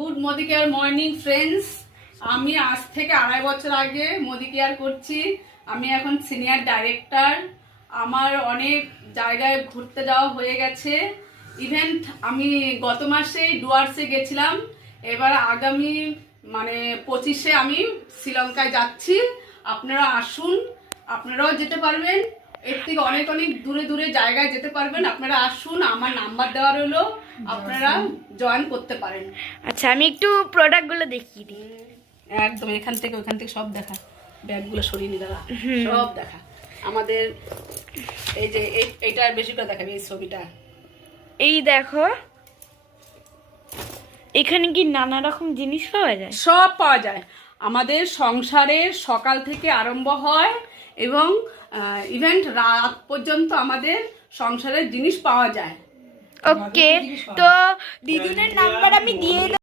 Good Modi care morning friends. আমি আজ থেকে 2.5 বছর আগে মোদি কেয়ার করছি। আমি এখন সিনিয়র ডাইরেক্টর। আমার অনেক জায়গায় ঘুরতে যাওয়া হয়ে গেছে। ইভেন্ট আমি গত মাসে ডুয়ার্সে গেছিলাম। এবার আগামী 25-এ আমি শ্রীলঙ্কায় যাচ্ছি। আপনারা আসুন, আপনারাও যেতে পারবেন। এর থেকে অনেক অনেক দূরে দূরে জায়গায় যেতে পারবেন। আপনারা আসুন, আমার নাম্বার দেওয়া রইলো, আপনারা জয়েন করতে পারেন। আচ্ছা, আমি একটু প্রোডাক্টগুলো দেখিয়ে দিই। একদম এখান থেকে ওখান থেকে সব দেখা, ব্যাগগুলো সরিয়ে নিয়ে দাঁড়া, সব দেখা। আমাদের এই যে এইটার বেশি করে দেখাবে, এই ছবিটা। এই দেখো, এখানে কি নানা রকম জিনিস পাওয়া যায়? সব পাওয়া যায়। আমাদের সংসারের সকাল থেকে আরম্ভ হয় এবং ইভেন্ট রাত পর্যন্ত আমাদের সংসারের জিনিস পাওয়া যায়। ওকে, তো দিদিনের নাম্বার আমি দিয়ে